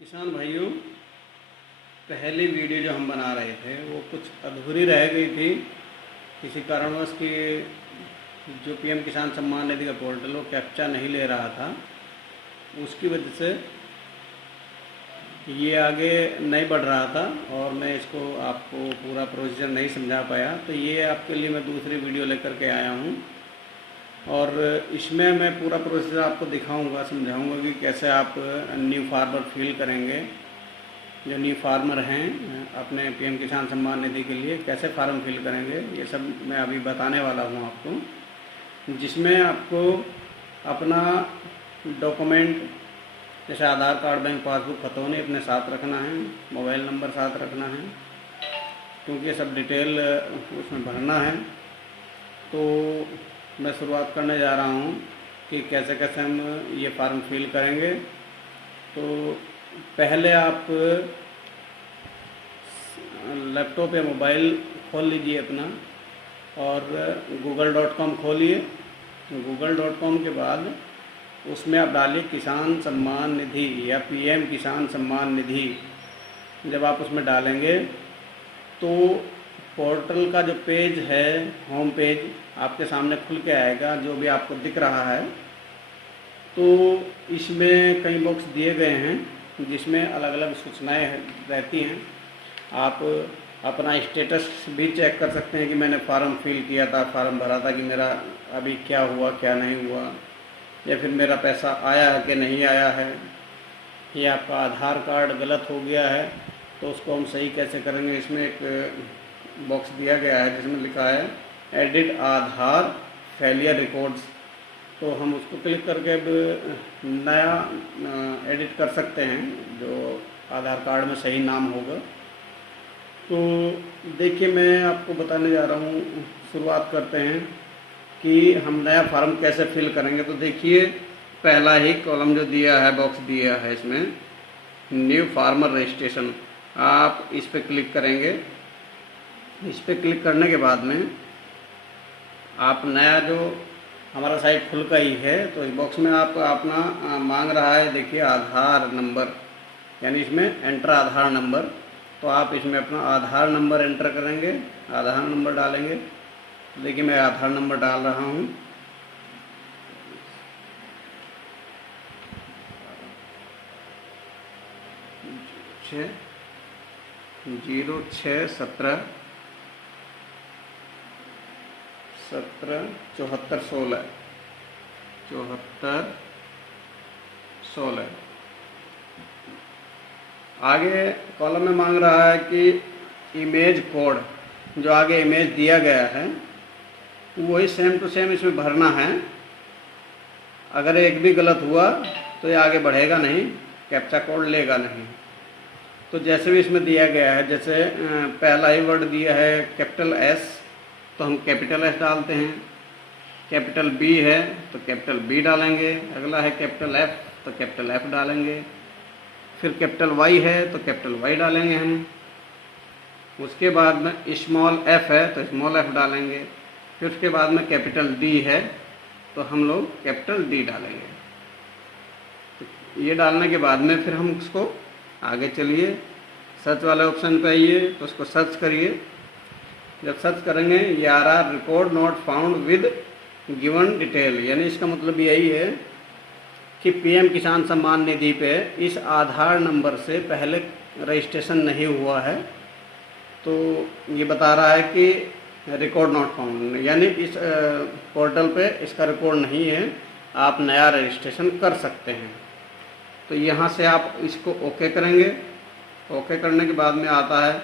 किसान भाइयों, पहली वीडियो जो हम बना रहे थे वो कुछ अधूरी रह गई थी। किसी कारणवश कि जो पीएम किसान सम्मान निधि का पोर्टल वो कैप्चा नहीं ले रहा था, उसकी वजह से ये आगे नहीं बढ़ रहा था और मैं इसको आपको पूरा प्रोसीजर नहीं समझा पाया। तो ये आपके लिए मैं दूसरी वीडियो लेकर के आया हूँ और इसमें मैं पूरा प्रोसीजर आपको दिखाऊंगा, समझाऊंगा कि कैसे आप न्यू फार्मर फील करेंगे। जो न्यू फार्मर हैं अपने पीएम किसान सम्मान निधि के लिए कैसे फार्म फिल करेंगे, ये सब मैं अभी बताने वाला हूँ आपको। जिसमें आपको अपना डॉक्यूमेंट जैसे आधार कार्ड, बैंक पासबुक, खतौनी अपने साथ रखना है, मोबाइल नंबर साथ रखना है, क्योंकि ये सब डिटेल उसमें भरना है। तो मैं शुरुआत करने जा रहा हूँ कि कैसे कैसे हम ये फार्म फिल करेंगे। तो पहले आप लैपटॉप या मोबाइल खोल लीजिए अपना और google.com खोलिए। google.com के बाद उसमें आप डालिए किसान सम्मान निधि या पीएम किसान सम्मान निधि। जब आप उसमें डालेंगे तो पोर्टल का जो पेज है, होम पेज आपके सामने खुल के आएगा, जो भी आपको दिख रहा है। तो इसमें कई बॉक्स दिए गए हैं जिसमें अलग अलग सूचनाएं रहती हैं। आप अपना स्टेटस भी चेक कर सकते हैं कि मैंने फार्म फिल किया था, फार्म भरा था, कि मेरा अभी क्या हुआ क्या नहीं हुआ, या फिर मेरा पैसा आया है कि नहीं आया है, या आपका आधार कार्ड गलत हो गया है तो उसको हम सही कैसे करेंगे। इसमें एक बॉक्स दिया गया है जिसमें लिखा है एडिट आधार फेलियर रिकॉर्ड्स। तो हम उसको क्लिक करके अब नया एडिट कर सकते हैं जो आधार कार्ड में सही नाम होगा। तो देखिए, मैं आपको बताने जा रहा हूँ, शुरुआत करते हैं कि हम नया फार्म कैसे फिल करेंगे। तो देखिए, पहला ही कॉलम जो दिया है, बॉक्स दिया है, इसमें न्यू फार्मर रजिस्ट्रेशन, आप इस पर क्लिक करेंगे। इस पर क्लिक करने के बाद में आप नया जो हमारा साइट खुल गई है, तो इस बॉक्स में आप अपना मांग रहा है, देखिए आधार नंबर, यानी इसमें एंटर आधार नंबर। तो आप इसमें अपना आधार नंबर एंटर करेंगे, आधार नंबर डालेंगे। देखिए, मैं आधार नंबर डाल रहा हूँ। छः 0617 74 16 16। आगे कॉलम में मांग रहा है कि इमेज कोड, जो आगे इमेज दिया गया है वही सेम टू सेम इसमें भरना है। अगर एक भी गलत हुआ तो ये आगे बढ़ेगा नहीं, कैप्चा कोड लेगा नहीं। तो जैसे भी इसमें दिया गया है, जैसे पहला ही वर्ड दिया है कैपिटल एस, तो हम कैपिटल एस डालते हैं। कैपिटल बी है तो कैपिटल बी डालेंगे। अगला है कैपिटल एफ तो कैपिटल एफ डालेंगे। फिर कैपिटल वाई है तो कैपिटल वाई डालेंगे हम। उसके बाद में स्मॉल एफ है तो स्मॉल एफ डालेंगे। फिर उसके बाद में कैपिटल डी है तो हम लोग कैपिटल डी डालेंगे। तो ये डालने के बाद में फिर हम उसको आगे चलिए, सर्च वाले ऑप्शन पे आइए तो उसको सर्च करिए। जब सर्च करेंगे ये आ रहा record not found with given detail, यानी इसका मतलब यही है कि पीएम किसान सम्मान निधि पे इस आधार नंबर से पहले रजिस्ट्रेशन नहीं हुआ है। तो ये बता रहा है कि रिकॉर्ड नॉट फाउंड, यानी इस पोर्टल पे इसका रिकॉर्ड नहीं है, आप नया रजिस्ट्रेशन कर सकते हैं। तो यहाँ से आप इसको ओके करेंगे। ओके करने के बाद में आता है,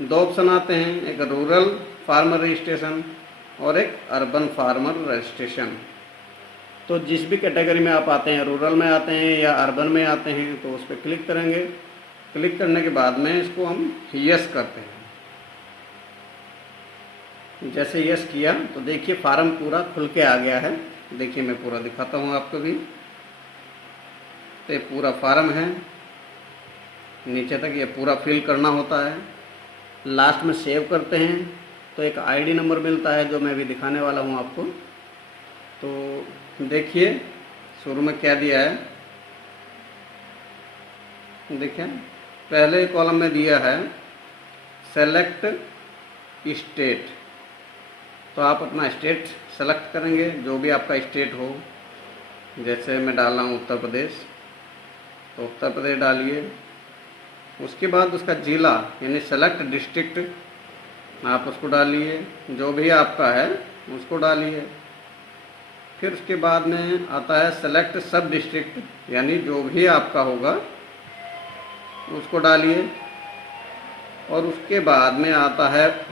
दो ऑप्शन आते हैं, एक रूरल फार्मर रजिस्ट्रेशन और एक अर्बन फार्मर रजिस्ट्रेशन। तो जिस भी कैटेगरी में आप आते हैं, रूरल में आते हैं या अर्बन में आते हैं, तो उस पर क्लिक करेंगे। क्लिक करने के बाद में इसको हम यस करते हैं। जैसे यस किया तो देखिए फार्म पूरा खुल के आ गया है। देखिए, मैं पूरा दिखाता हूँ आपको भी। तो ये पूरा फार्म है, नीचे तक ये पूरा फिल करना होता है। लास्ट में सेव करते हैं तो एक आईडी नंबर मिलता है, जो मैं अभी दिखाने वाला हूँ आपको। तो देखिए शुरू में क्या दिया है, देखिए पहले कॉलम में दिया है सेलेक्ट स्टेट, तो आप अपना स्टेट सेलेक्ट करेंगे, जो भी आपका स्टेट हो। जैसे मैं डाल रहा हूँ उत्तर प्रदेश, तो उत्तर प्रदेश डालिए। उसके बाद उसका ज़िला यानी सेलेक्ट डिस्ट्रिक्ट आप उसको डालिए, जो भी आपका है उसको डालिए। फिर उसके बाद में आता है सेलेक्ट सब डिस्ट्रिक्ट, यानी जो भी आपका होगा उसको डालिए। और उसके बाद में आता है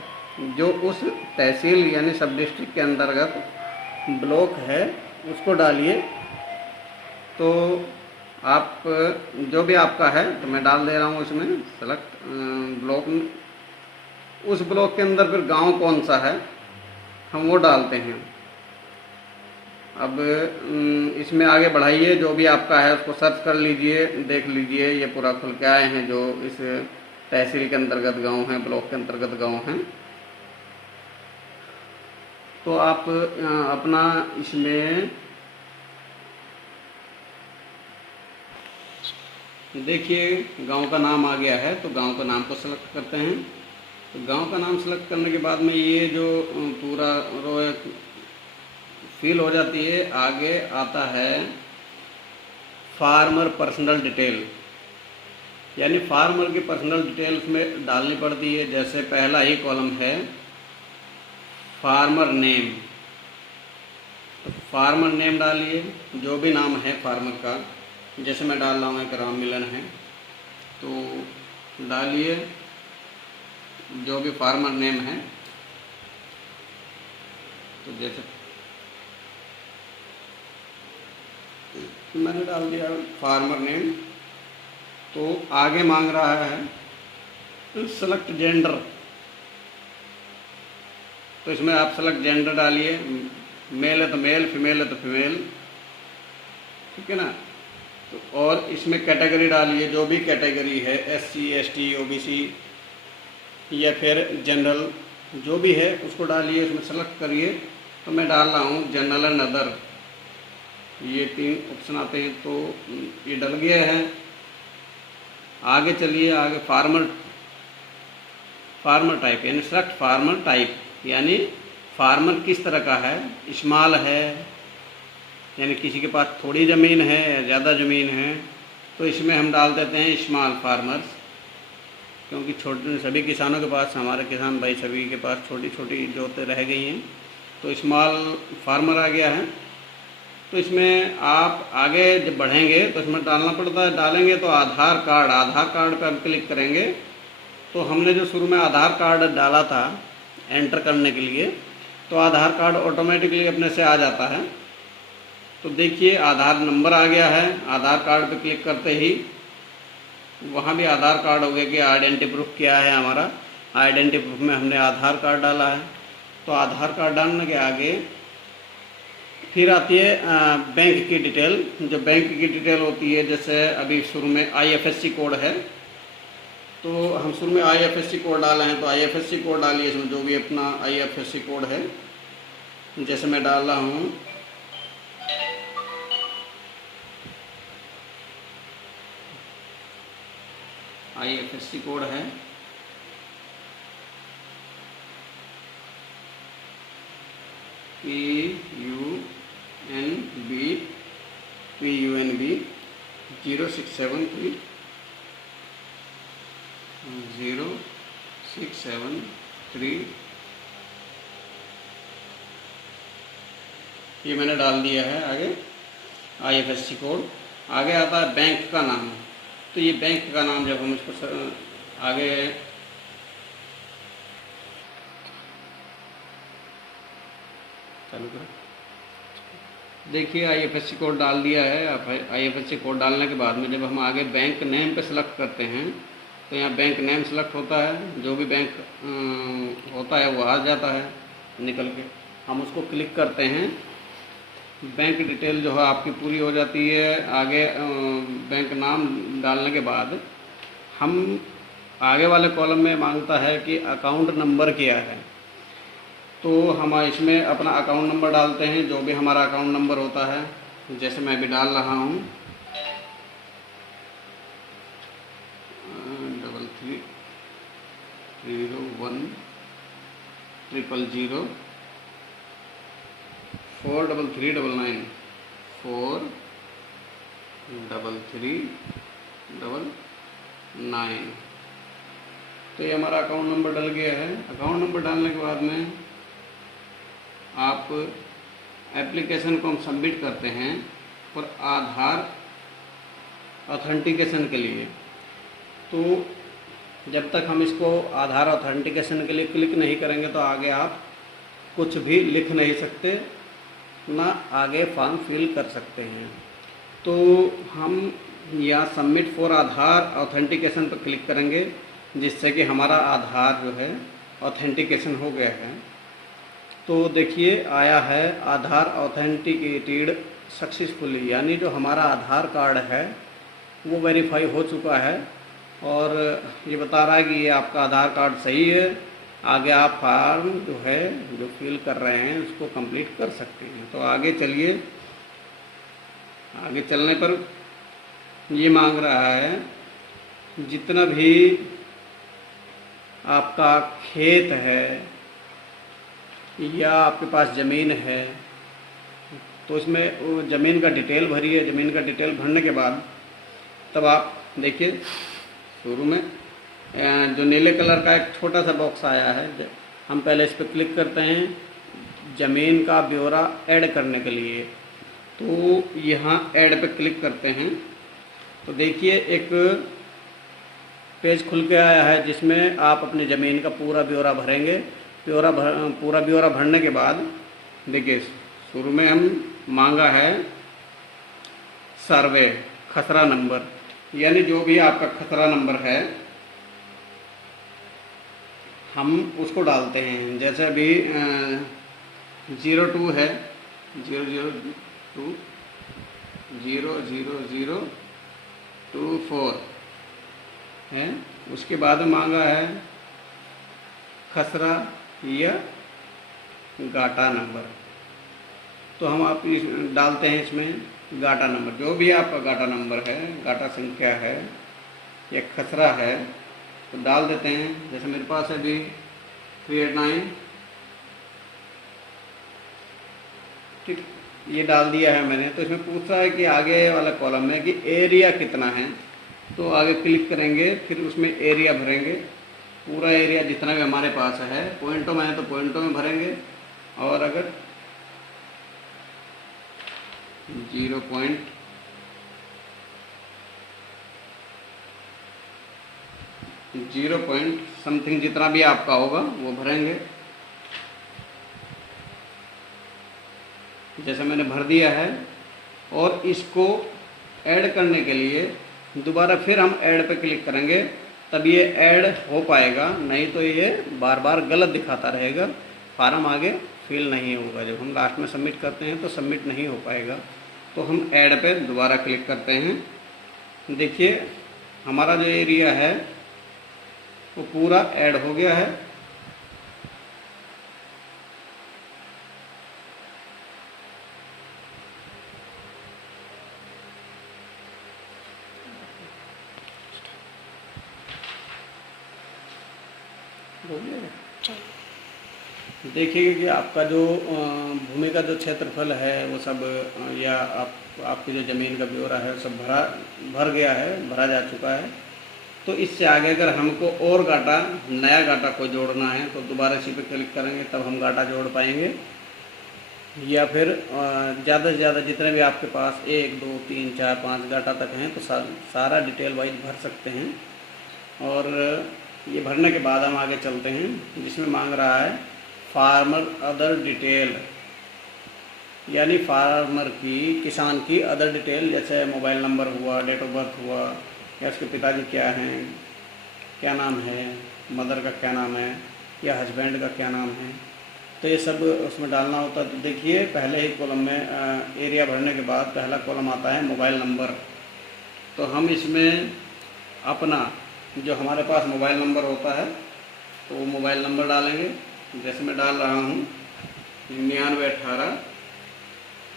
जो उस तहसील यानी सब डिस्ट्रिक्ट के अंतर्गत ब्लॉक है उसको डालिए। तो आप जो भी आपका है, तो मैं डाल दे रहा हूँ इसमें सेलेक्ट ब्लॉक। उस ब्लॉक के अंदर फिर गांव कौन सा है हम वो डालते हैं। अब इसमें आगे बढ़ाइए, जो भी आपका है उसको सर्च कर लीजिए, देख लीजिए ये पूरा खुल के आए हैं जो इस तहसील के अंतर्गत गांव हैं, ब्लॉक के अंतर्गत गांव हैं। तो आप अपना इसमें देखिए गांव का नाम आ गया है, तो गांव का नाम को सेलेक्ट करते हैं। तो गांव का नाम सेलेक्ट करने के बाद में ये जो पूरा रो फिल हो जाती है। आगे आता है फार्मर पर्सनल डिटेल, यानी फार्मर की पर्सनल डिटेल्स में डालनी पड़ती है। जैसे पहला ही कॉलम है फार्मर नेम, तो फार्मर नेम डालिए, जो भी नाम है फार्मर का। जैसे मैं डाल रहा हूँ एक राम मिलन है, तो डालिए जो भी फार्मर नेम है। तो जैसे मैंने डाल दिया फार्मर नेम। तो आगे मांग रहा है सेलेक्ट जेंडर, तो इसमें आप सेलेक्ट जेंडर डालिए, मेल है तो मेल, फीमेल है तो फीमेल, ठीक है ना। तो और इसमें कैटेगरी डालिए, जो भी कैटेगरी है SC ST OBC या फिर जनरल जो भी है उसको डालिए, उसमें सेलेक्ट करिए। तो मैं डाल रहा हूँ जनरल एंड अदर, ये 3 ऑप्शन आते हैं, तो ये डल गया है। आगे चलिए, आगे फार्मर टाइप यानी सेलेक्ट फार्मर टाइप, यानी फार्मर किस तरह का है। स्मॉल है यानी किसी के पास थोड़ी ज़मीन है या ज़्यादा ज़मीन है, तो इसमें हम डाल देते हैं स्मॉल फार्मर्स, क्योंकि छोटे सभी किसानों के पास, हमारे किसान भाई सभी के पास छोटी छोटी जोतें रह गई हैं, तो स्मॉल फार्मर आ गया है। तो इसमें आप आगे जब बढ़ेंगे तो इसमें डालना पड़ता है, डालेंगे तो आधार कार्ड पर आप क्लिक करेंगे। तो हमने जो शुरू में आधार कार्ड डाला था एंटर करने के लिए, तो आधार कार्ड ऑटोमेटिकली अपने से आ जाता है। तो देखिए आधार नंबर आ गया है, आधार कार्ड पे क्लिक करते ही वहाँ भी आधार कार्ड हो गया कि आइडेंटिटी प्रूफ क्या है हमारा। आइडेंटिटी प्रूफ में हमने आधार कार्ड डाला है। तो आधार कार्ड डालने के आगे फिर आती है बैंक की डिटेल। जो बैंक की डिटेल होती है, जैसे अभी शुरू में IFSC कोड है, तो हम शुरू में IFSC कोड डाले हैं, तो IFSC कोड डालिए इसमें, जो भी अपना IFSC कोड है। जैसे मैं डाल रहा हूँ IFSC कोड है PUNB 0673 ये मैंने डाल दिया है। आगे IFSC कोड, आगे आता है बैंक का नाम। तो ये बैंक का नाम जब हम इसको आगे चालू करें, देखिए IFSC कोड डाल दिया है। आप IFSC कोड डालने के बाद में जब हम आगे बैंक नेम पे सेलेक्ट करते हैं, तो यहाँ बैंक नेम सेलेक्ट होता है, जो भी बैंक होता है वो आ जाता है निकल के। हम उसको क्लिक करते हैं, बैंक डिटेल जो है आपकी पूरी हो जाती है। आगे बैंक नाम डालने के बाद हम आगे वाले कॉलम में मांगता है कि अकाउंट नंबर क्या है, तो हम इसमें अपना अकाउंट नंबर डालते हैं, जो भी हमारा अकाउंट नंबर होता है। जैसे मैं भी डाल रहा हूँ 0 43399 43399। तो ये हमारा अकाउंट नंबर डल गया है। अकाउंट नंबर डालने के बाद में आप एप्लीकेशन को हम सबमिट करते हैं और आधार ऑथेंटिकेशन के लिए। तो जब तक हम इसको आधार ऑथेंटिकेशन के लिए क्लिक नहीं करेंगे तो आगे आप कुछ भी लिख नहीं सकते, ना आगे फॉर्म फिल कर सकते हैं। तो हम यहाँ सबमिट फॉर आधार ऑथेंटिकेशन पर क्लिक करेंगे, जिससे कि हमारा आधार जो है ऑथेंटिकेशन हो गया है। तो देखिए आया है आधार ऑथेंटिकेटेड सक्सेसफुली, यानी जो हमारा आधार कार्ड है वो वेरीफाई हो चुका है और ये बता रहा है कि ये आपका आधार कार्ड सही है। आगे आप फॉर्म जो है जो फिल कर रहे हैं उसको कंप्लीट कर सकते हैं। तो आगे चलिए। आगे चलने पर ये मांग रहा है जितना भी आपका खेत है या आपके पास ज़मीन है तो इसमें वो ज़मीन का डिटेल भरिए। ज़मीन का डिटेल भरने के बाद तब आप देखिए शुरू में जो नीले कलर का एक छोटा सा बॉक्स आया है, हम पहले इस पर क्लिक करते हैं ज़मीन का ब्यौरा ऐड करने के लिए। तो यहाँ ऐड पे क्लिक करते हैं तो देखिए एक पेज खुल के आया है जिसमें आप अपनी ज़मीन का पूरा ब्यौरा भरेंगे। पूरा ब्यौरा भरने के बाद देखिए शुरू में हम मांगा है सर्वे खसरा नंबर, यानी जो भी आपका खसरा नंबर है हम उसको डालते हैं। जैसे अभी 02 है 002 00024 है। उसके बाद मांगा है खसरा या गाटा नंबर, तो हम आप इस डालते हैं इसमें गाटा नंबर। जो भी आपका गाटा नंबर है, गाटा संख्या है या खसरा है तो डाल देते हैं। जैसे मेरे पास है अभी 389, ठीक, ये डाल दिया है मैंने। तो इसमें पूछ रहा है कि आगे वाला कॉलम में कि एरिया कितना है, तो आगे क्लिक करेंगे, फिर उसमें एरिया भरेंगे। पूरा एरिया जितना भी हमारे पास है, पॉइंटों में है तो पॉइंटों में भरेंगे, और अगर 0 समथिंग जितना भी आपका होगा वो भरेंगे। जैसे मैंने भर दिया है। और इसको ऐड करने के लिए दोबारा फिर हम ऐड पे क्लिक करेंगे, तब ये ऐड हो पाएगा, नहीं तो ये बार बार गलत दिखाता रहेगा, फार्म आगे फिल नहीं होगा। जब हम लास्ट में सबमिट करते हैं तो सबमिट नहीं हो पाएगा। तो हम ऐड पे दोबारा क्लिक करते हैं। देखिए हमारा जो एरिया है वो पूरा ऐड हो गया है। देखिए कि आपका जो भूमि का जो क्षेत्रफल है वो सब या आपकी जो ज़मीन का ब्यौरा है सब भर गया है, भरा जा चुका है। तो इससे आगे अगर हमको और गाटा, नया गाटा को जोड़ना है तो दोबारा इसी पे क्लिक करेंगे, तब हम गाटा जोड़ पाएंगे। या फिर ज़्यादा से ज़्यादा जितने भी आपके पास 1 2 3 4 5 गाटा तक हैं तो सारा डिटेल वाइज भर सकते हैं। और ये भरने के बाद हम आगे चलते हैं, जिसमें मांग रहा है फार्मर अदर डिटेल, यानी फार्मर की, किसान की अदर डिटेल, जैसे मोबाइल नंबर हुआ, डेट ऑफ बर्थ हुआ, या उसके पिताजी क्या हैं, क्या नाम है, मदर का क्या नाम है, या हस्बैंड का क्या नाम है, तो ये सब उसमें डालना होता है। तो देखिए पहले ही कॉलम में एरिया भरने के बाद पहला कॉलम आता है मोबाइल नंबर। तो हम इसमें अपना जो हमारे पास मोबाइल नंबर होता है तो वो मोबाइल नंबर डालेंगे। जैसे मैं डाल रहा हूँ 9918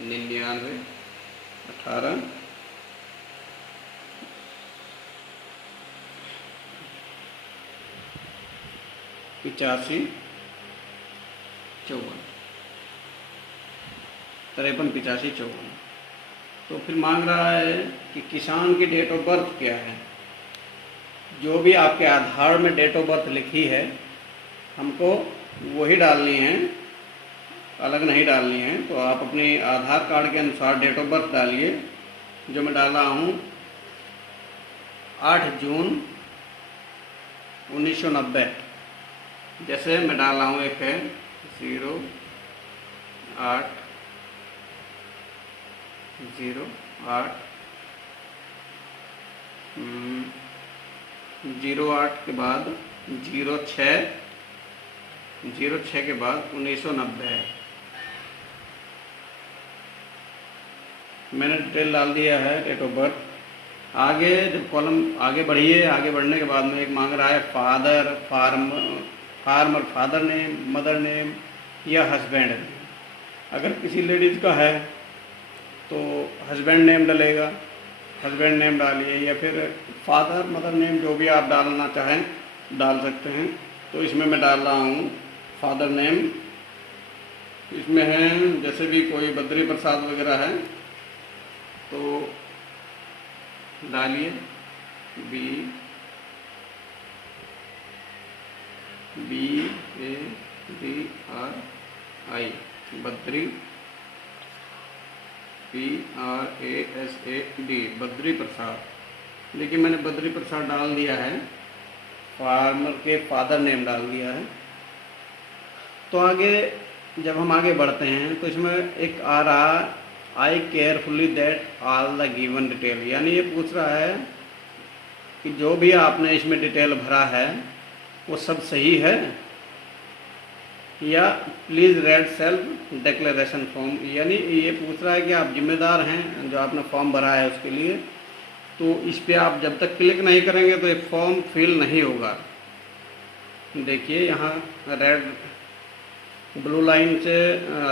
9918 85 54 53 85 54। तो फिर मांग रहा है कि किसान की डेट ऑफ बर्थ क्या है। जो भी आपके आधार में डेट ऑफ बर्थ लिखी है हमको वही डालनी है, अलग नहीं डालनी है। तो आप अपने आधार कार्ड के अनुसार डेट ऑफ बर्थ डालिए। जो मैं डाला हूँ 8 जून 1990। जैसे मैं डाला हूँ एक है 08 08 के बाद 06 के बाद 1990 है। मैंने डिटेल डाल दिया है डेट ऑफ बर्थ। आगे जब कॉलम आगे बढ़िए, आगे बढ़ने के बाद में एक मांग रहा है फादर नेम, मदर नेम या हस्बैंड नेम। अगर किसी लेडीज़ का है तो हस्बैंड नेम डलेगा, हस्बैंड नेम डालिए, या फिर फादर मदर नेम जो भी आप डालना चाहें डाल सकते हैं। तो इसमें मैं डाल रहा हूँ फादर नेम। इसमें है जैसे भी कोई बद्री प्रसाद वगैरह है तो डालिए BADRI बद्री PRASAD बद्री प्रसाद। देखिए मैंने बद्री प्रसाद डाल दिया है, फार्मर के फादर नेम डाल दिया है। तो आगे जब हम आगे बढ़ते हैं तो इसमें एक आ रहा I carefully that all the given detail, यानी ये पूछ रहा है कि जो भी आपने इसमें डिटेल भरा है वो सब सही है, या please red self declaration form, यानी ये पूछ रहा है कि आप जिम्मेदार हैं जो आपने फॉर्म भरा है उसके लिए। तो इस पे आप जब तक क्लिक नहीं करेंगे तो ये फॉर्म फिल नहीं होगा। देखिए यहाँ रेड ब्लू लाइन से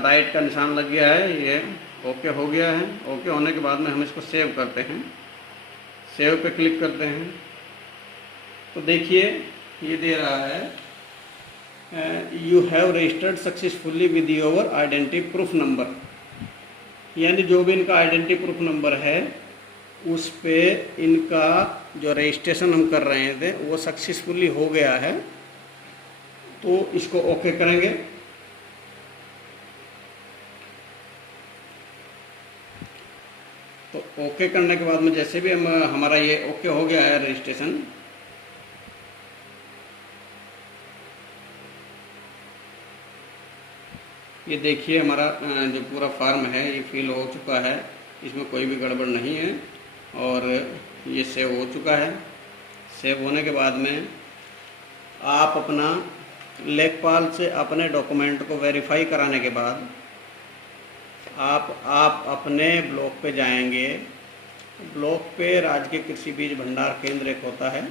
राइट का निशान लग गया है, ये ओके हो गया है। ओके होने के बाद में हम इसको सेव करते हैं, सेव पे क्लिक करते हैं। तो देखिए ये दे रहा है you have registered successfully with your identity proof number, यानी जो भी इनका आइडेंटिटी प्रूफ नंबर है उस पे इनका जो रजिस्ट्रेशन हम कर रहे थे वो सक्सेसफुली हो गया है। तो इसको ओके करेंगे। तो ओके करने के बाद में जैसे भी हमारा ये ओके हो गया है रजिस्ट्रेशन, ये देखिए हमारा जो पूरा फॉर्म है ये फिल हो चुका है, इसमें कोई भी गड़बड़ नहीं है और ये सेव हो चुका है। सेव होने के बाद में आप अपना लेखपाल से अपने डॉक्यूमेंट को वेरीफाई कराने के बाद आप अपने ब्लॉक पे जाएंगे। ब्लॉक पे राजकीय कृषि बीज भंडार केंद्र एक होता है,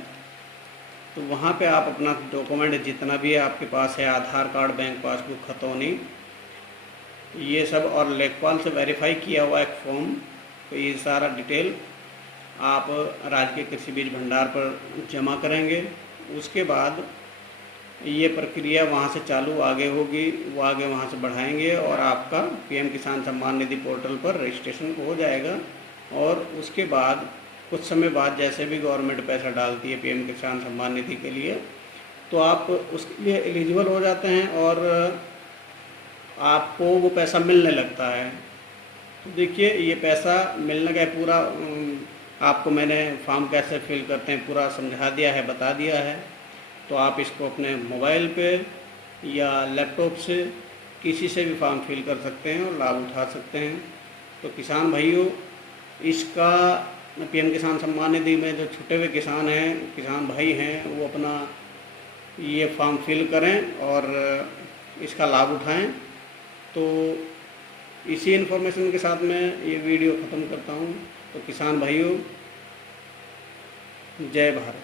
तो वहाँ पे आप अपना डॉक्यूमेंट जितना भी आपके पास है, आधार कार्ड, बैंक पासबुक, खतौनी, ये सब, और लेखपाल से वेरीफाई किया हुआ एक फॉर्म, तो ये सारा डिटेल आप राजकीय कृषि बीज भंडार पर जमा करेंगे। उसके बाद ये प्रक्रिया वहाँ से चालू आगे होगी, वो आगे वहाँ से बढ़ाएंगे और आपका पीएम किसान सम्मान निधि पोर्टल पर रजिस्ट्रेशन हो जाएगा। और उसके बाद कुछ समय बाद जैसे भी गवर्नमेंट पैसा डालती है पीएम किसान सम्मान निधि के लिए, तो आप उसके लिए एलिजिबल हो जाते हैं और आपको वो पैसा मिलने लगता है। तो देखिए ये पैसा मिलने का पूरा आपको मैंने फॉर्म कैसे फिल करते हैं पूरा समझा दिया है, बता दिया है। तो आप इसको अपने मोबाइल पे या लैपटॉप से किसी से भी फॉर्म फिल कर सकते हैं और लाभ उठा सकते हैं। तो किसान भाइयों, इसका पीएम किसान सम्मान निधि में जो छुटे हुए किसान हैं, किसान भाई हैं, वो अपना ये फॉर्म फिल करें और इसका लाभ उठाएं। तो इसी इन्फॉर्मेशन के साथ मैं ये वीडियो ख़त्म करता हूँ। तो किसान भाइयों, जय भारत।